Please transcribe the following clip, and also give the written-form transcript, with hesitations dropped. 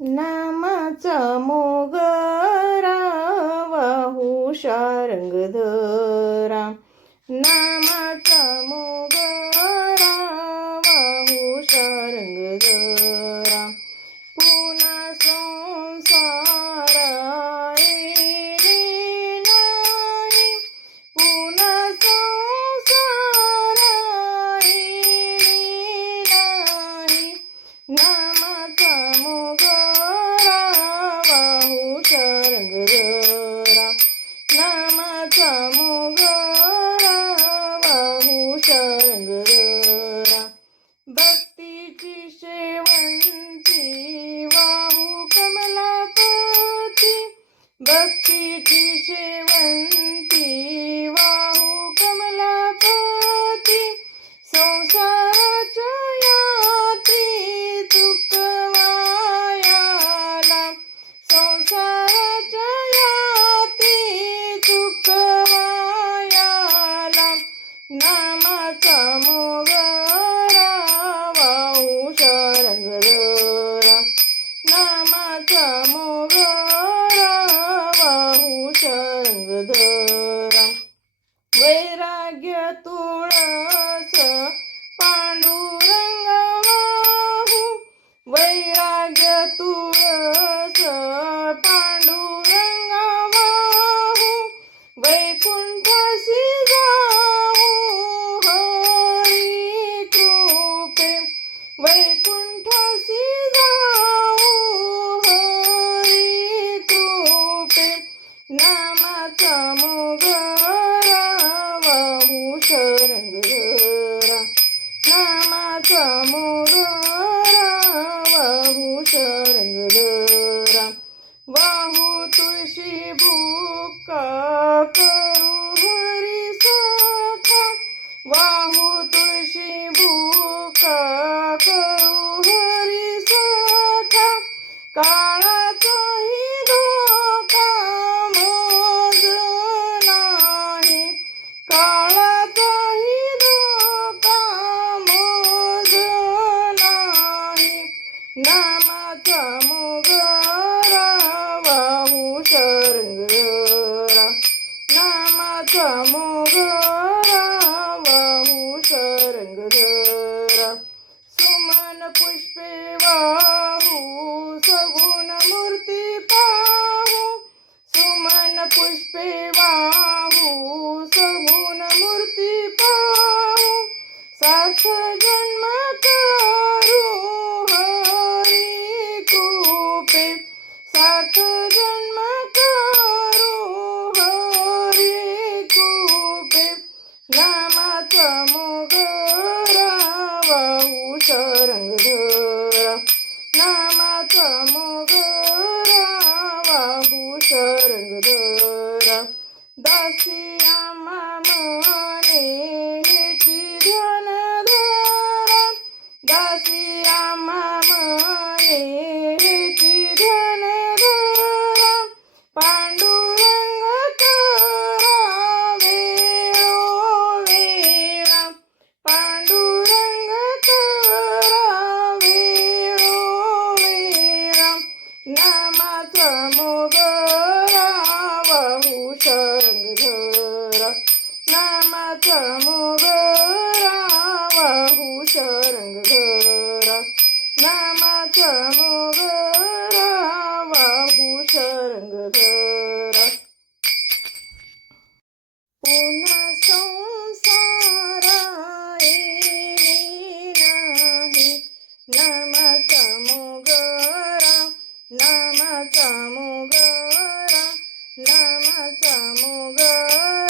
नामाचा मोगरा वाहू शारंग धरा, नामाचा मोगरा वाहू शारंग धरा, पुन्हा संसारा येणे नाही, पुन्हा संसारा येणे नाही, नामाचा मोगरा वाहू शारंग धरा, नामाचा मोगरा वाहू शारंग धरा, भक्तीची शेवंती वाहू कमलापती, भक्तीची शेवंती वाहू कमलापती, संसाराच्या याती चुकवायाला, संसाराच्या याती चुकवायाला, नामाचा मोगरा वाहू शारंग धरा, नामाचा मोगरा वाहू शारंग धरा, वैराग्य तुळस पांडुरंग वाहू, वैराग्य तुळस पांडुरंग वाहू, वैकुंठासी जाऊ हरी कृपे, वैकुंठासी जाऊ हरी कृपे, नामाचा मोगरा वाहू शारंग धरा, नामाचा मोगरा वाहू शारंग धरा, वाहू तुळशी बुक्का करू हरी सखा, वाहू तुळशी बुक्का करू हरी सखा, काळाचाही धोका मोज नाही, काळाचाही धोका मोज नाही, नामाचा मोगरा वाहू शारंग धरा, नामाचा मोगरा वाहू शारंग धरा, सुमन पुष्पे वाहू सगुण मूर्ती पाहू, सुमन पुष्पे वाहू सगुण मूर्ती पाहू, सार्थ जन्म करू हरी कृपे, सार्थ जन्म करू हरी कृपे, नामाचा मोगरा वाहू शारंग धरा, नामाचा मोगरा वाहू शारंग धरा, दासी आम्हा मने हेची ध्यान धरा, दासी आम्हा मने हेची ध्यान धरा, पांडुरंग करा वेळोवेळा, पांडुरंग करा वेळोवेळा, नामाचा मोगरा वाहू शारंग धरा, नामाचा मोगरा वाहू शारंग धरा, नामाचा मोगरा वाहू शारंग धरा, पुन्हा संसारा येणे नाही, नामाचा मोगरा, नामाचा मोगरा, नामाचा मोगरा